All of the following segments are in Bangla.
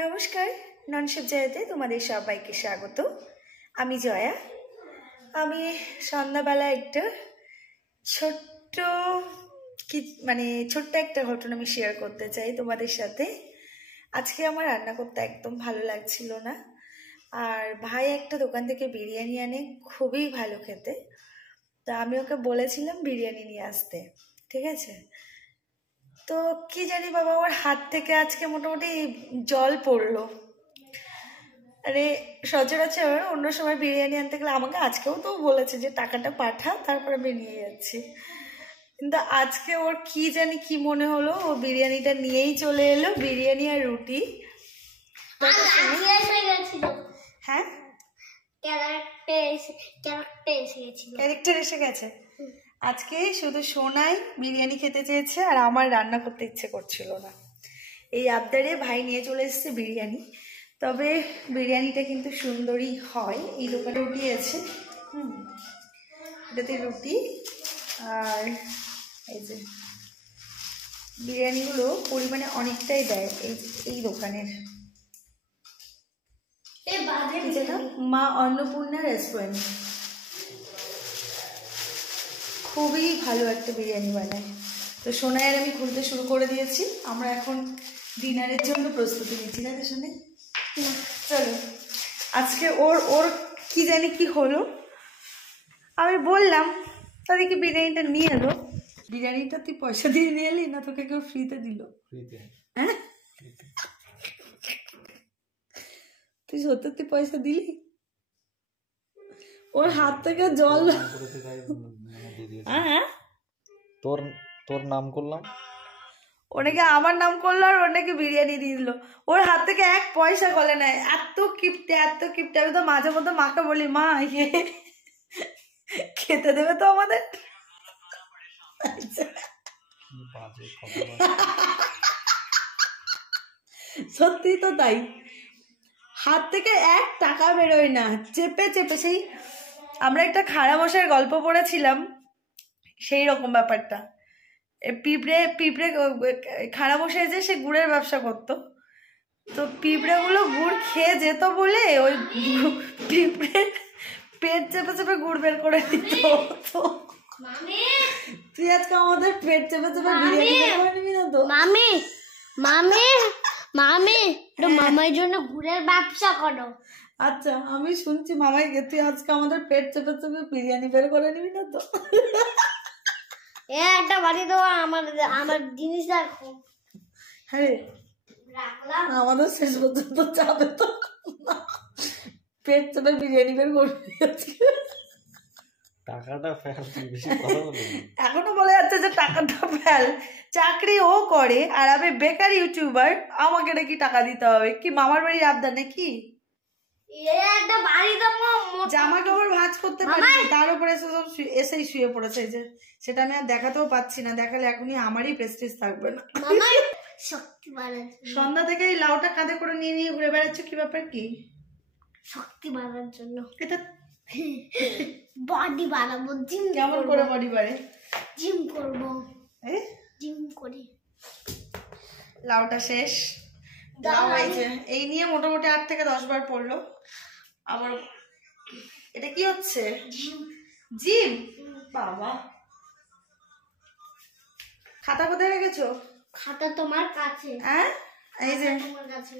নমস্কার, ননশিপ জয়াতে তোমাদের সবাইকে স্বাগত। আমি জয়া। আমি সন্ধ্যাবেলা একটা ছোট্ট ছোট্ট একটা ঘটনা আমি শেয়ার করতে চাই তোমাদের সাথে। আজকে আমার রান্না করতে একদম ভালো লাগছিল না, আর ভাই একটা দোকান থেকে বিরিয়ানি আনে, খুবই ভালো খেতে। তা আমি ওকে বলেছিলাম বিরিয়ানি নিয়ে আসতে, ঠিক আছে। তো কি জানি বাবা, ওর হাত থেকে আজকে মোটামুটি জল পড়লো। আরে সচরাচর অন্য সময় বিরিয়ানি আনতে গেলে আমাকে আজকেও তো বলেছে যে টাকাটা পাঠা, তারপরে আমি নিয়ে যাচ্ছি। কিন্তু আজকে ওর কি জানি কি মনে হলো, ও বিরিয়ানিটা নিয়েই চলে এলো, বিরিয়ানি আর রুটি। হ্যাঁ, ক্যারেক্টার এসে গেছে। আজকে শুধু সোনাই বিরিয়ানি খেতে চেয়েছে, আর আমার রান্না করতে ইচ্ছে করছিল না। এই আবদারে ভাই নিয়ে চলে এসেছে বিরিয়ানি। তবে বিরিয়ানিটা কিন্তু সুন্দরই হয়। এই দোকানে রুটি আছে, এটাতে রুটি, আর এই যে বিরিয়ানিগুলো পরিমাণে অনেকটাই দেয় এই দোকানের। মা অন্নপূর্ণা রেস্টুরেন্ট, খুবই ভালো একটা বিরিয়ানি বানায়। তো সোনাইয়ের আমি খুলতে শুরু করে দিয়েছি। আমরা এখন ডিনারের জন্য প্রস্তুতি নিচ্ছি, তাই তো শুনে? চলো, আজকে ওর কি জানি কি হলো, আমি বললাম তাদেরকে বিরিয়ানিটা নিয়ে এলো। বিরিয়ানিটা তুই পয়সা দিয়ে নিয়ে এলি না তোকে কেউ ফ্রিতে দিল? হ্যাঁ, তুই সত্যি পয়সা দিলি? ওর হাত থেকে জল। হ্যাঁ, তোর নাম করলাম, ওনাকে আমার নাম করলো, আর ওনাকে বিরিয়ানি দিয়ে দিল। ওর হাত থেকে এক পয়সা গলে নেয়। এত কিপটে, এত কিপটে। আমি তো মাঝে মধ্যে মাকে বলি, মা খেতে দেবে তো আমাদের? সত্যি তো তাই, হাত থেকে এক টাকা বেরোয় না। চেপে চেপে, সেই আমরা একটা খাড়া মশাইয়ের গল্প পড়েছিলাম, সেই রকম ব্যাপারটা। পিঁপড়ে খাড়া মশাই যে সে গুড়ের ব্যবসা করতো, তো পিঁপড়েগুলো গুড় খেয়ে যেত বলে ওই পিঁপড়ে পেট চেপে চেপে গুড় বের করে দিত। তো তুই আজকে আমাদের পেট চেপে চেপে বিরিয়ানি করে নিবি না তো? মামার জন্য গুড়ের ব্যবসা করো। আচ্ছা, আমি শুনছি মামাইকে, তুই আজকে আমাদের পেট চেপে চেপে বিরিয়ানি বের করে নিবি না তো? একটা বাড়ি দেওয়া, আমার জিনিস রাখো। হ্যাঁ, আমাদের শেষ পর্যন্ত যাবে তো, পেট চেপে বিরিয়ানি বের করবি আজকে। টাকাটা ফেল, বেশি কথা বলি। এখনো বলে যাচ্ছে যে টাকাটা ফেল। চাকরি ও করে, আর আমি বেকার ইউটিউবার, আমাকে নাকি টাকা দিতে হবে? কি মামার বাড়ির আবদার নাকি? একটা বাড়ি দেবো, জামা কাপড় ভাঁজ করতে পারি, তার উপরে এসেই শুয়ে পড়েছে। যে সেটা আমি আর দেখাতেও পাচ্ছি না, দেখালে এখনই আমারই প্রেস্টিজ থাকবে না। শক্তি বাড়ার, সন্ধ্যা থেকে এই লাউটা কাঁধে করে নিয়ে নিয়ে ঘুরে বেড়াচ্ছ, কি ব্যাপার? কি শক্তি বাড়ার জন্য? এটা বডি বাড়াবো। জিম কেমন করে বডি বাড়ে? জিম করবো, জিম করি। লাউটা শেষ। লাউ এই নিয়ে মোটামুটি 8 থেকে 10 বার পড়লো। আবার এটা কি হচ্ছে? জিম। বাবা, খাতা কোথায় রেখেছো? খাতা তোমার কাছে। হ্যাঁ, এই যে তোমার কাছে।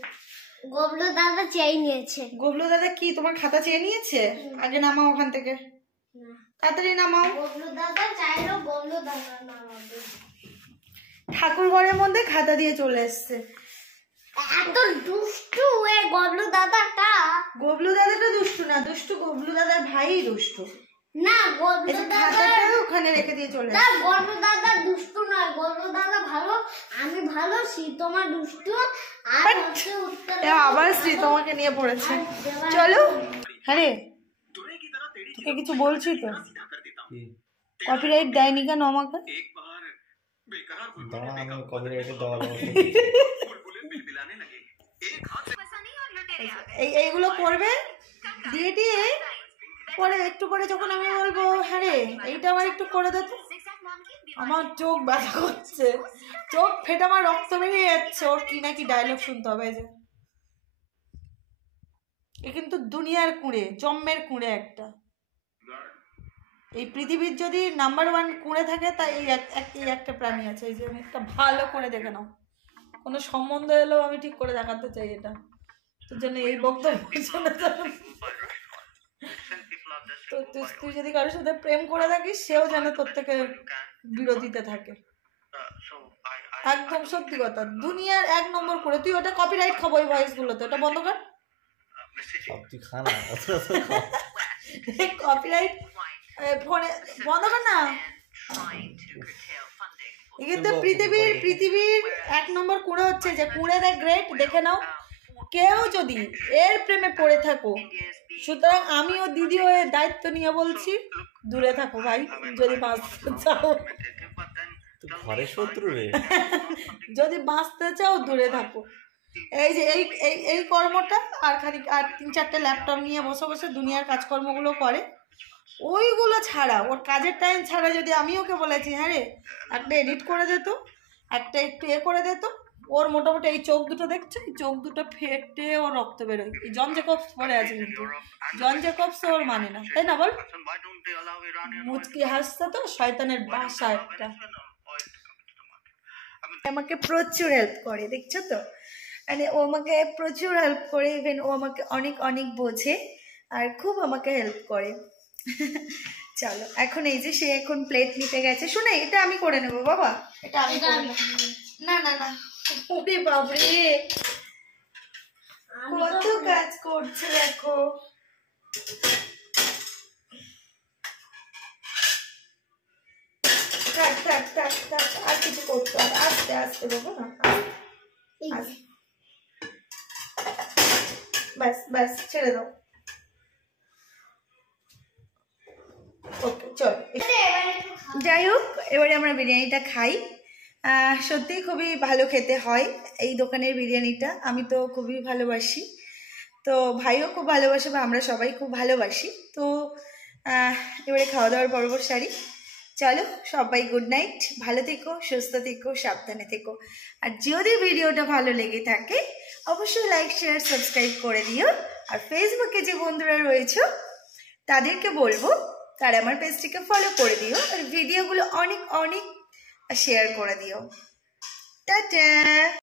গবলু দাদা চেয়ে নিয়েছে। গবলু দাদা কি তোমার খাতা চেয়ে নিয়েছে? আগে নামাও ওখান থেকে, তাড়াতাড়ি নামাও। গবলু দাদা চাইলো, গবলু দাদা নামাবে। ঠাকুর ঘরের মধ্যে খাতা দিয়ে চলে এসছে। এত দুষ্টু এ গবলু দাদাটা। গবলু দাদাটা দুষ্টু না, দুষ্টু গবলু দাদার ভাই দুষ্টু। না, গবলু দাদাটা ওখানে রেখে দিয়ে চলে না, গবলু দাদা দুষ্টু নয়, গবলু দাদা ভালো, আমি ভালো, শ্রীতমা দুষ্টু। আর আবার শ্রীতমাকে নিয়ে পড়েছে। চলো। আরে তোকে কিছু বলছি তো, কপিরাইট দেয়নি কেন আমাকে? এইগুলো করবে দিয়ে দিয়ে পরে, একটু পরে যখন আমি বলবো হ্যাঁ রে এইটা আমার একটু করে দে, আমার চোখ ব্যথা করছে, চোখ ফেটে আমার রক্ত বেরিয়ে যাচ্ছে। ওর কি নাকি ডায়লগ শুনতে হবে। যে এ কিন্তু দুনিয়ার কুঁড়ে, জম্মের কুঁড়ে একটা। এই পৃথিবীর যদি নাম্বার 1 কুঁড়ে থাকে তা এই একটা প্রাণী আছে। এই যে মুখটা ভালো করে দেখে নাও, কোনো সম্বন্ধ এলেও আমি ঠিক করে দেখাতে চাই এটা। তোর জন্য এই বক্তব্য তো তুই যদি কারোর সাথে প্রেম করে থাকিস সেও যেন তোর থেকে বিরতিতে থাকে। একদম সত্যি কথা, দুনিয়ার 1 নম্বর করে। তুই ওটা কপিরাইট খাবো ওই ভয়েসগুলোতে, ওটা বন্ধ কর। তুই খানা কপিরাইট ফোনে বন্ধ কর না। কিন্তু পৃথিবীর 1 নম্বর কুঁড়ে হচ্ছে যে কুঁড়েদের গ্রেট দেখে নাও। কেউ যদি এর প্রেমে পড়ে থাকো, সুতরাং আমিও দিদি হয়ে দায়িত্ব নিয়ে বলছি দূরে থাকো ভাই। যদি বাঁচতে চাও, ঘরের শত্রু রে, যদি বাঁচতে চাও দূরে থাকো। এই যে এই কর্মটা আর 3-4টে ল্যাপটপ নিয়ে বসে বসে দুনিয়ার কাজকর্মগুলো করে, ওইগুলো ছাড়া, ওর কাজের টাইম ছাড়া যদি আমি ওকে বলেছি হ্যাঁ রে একটা এডিট করে দিত, একটা একটু করে দিত, ওর মোটামুটি এই চোখ দুটো দেখছো, এই চোখ দুটো ফেটে ওর রক্ত বেরোয়। এই জন জেকবস পড়ে আছে, কিন্তু জন জেকবস ওর মানে না, তাই না বল? মুচকি হাসছে তো, শয়তানের বাসা একটা। আমাকে প্রচুর হেল্প করে, দেখছো তো, মানে ও আমাকে প্রচুর হেল্প করে। ইভেন ও আমাকে অনেক অনেক বোঝে আর খুব আমাকে হেল্প করে। চলো এখন এই যে সে এখন প্লেট নিতে গেছে। শুনে এটা আমি করে নেবো বাবা, এটা আমি করে নেবো। না না না, ওরে বাবরে কত কাজ করছে দেখো। আর কিছু করতে হবে, আস্তে আস্তে বাবা না, ব্যাস ব্যাস ছেড়ে দাও। ওকে চল, যাই হোক এবারে আমরা বিরিয়ানিটা খাই। সত্যিই খুবই ভালো খেতে হয় এই দোকানের বিরিয়ানিটা, আমি তো খুবই ভালোবাসি, তো ভাইও খুব ভালোবাসে বা আমরা সবাই খুব ভালোবাসি। তো এবারে খাওয়া দাওয়ার পর্ব সারি। চলো সবাই গুড নাইট, ভালো থেকো, সুস্থ থেকো, সাবধানে থেকো। আর যদি ভিডিওটা ভালো লেগে থাকে অবশ্যই লাইক শেয়ার সাবস্ক্রাইব করে দিও। আর ফেসবুকে যে বন্ধুরা রয়েছে তাদেরকে বলবো তারা আমার পেজটিকে ফলো করে দিও আর ভিডিওগুলো অনেক অনেক শেয়ার করে দিও। টাটা।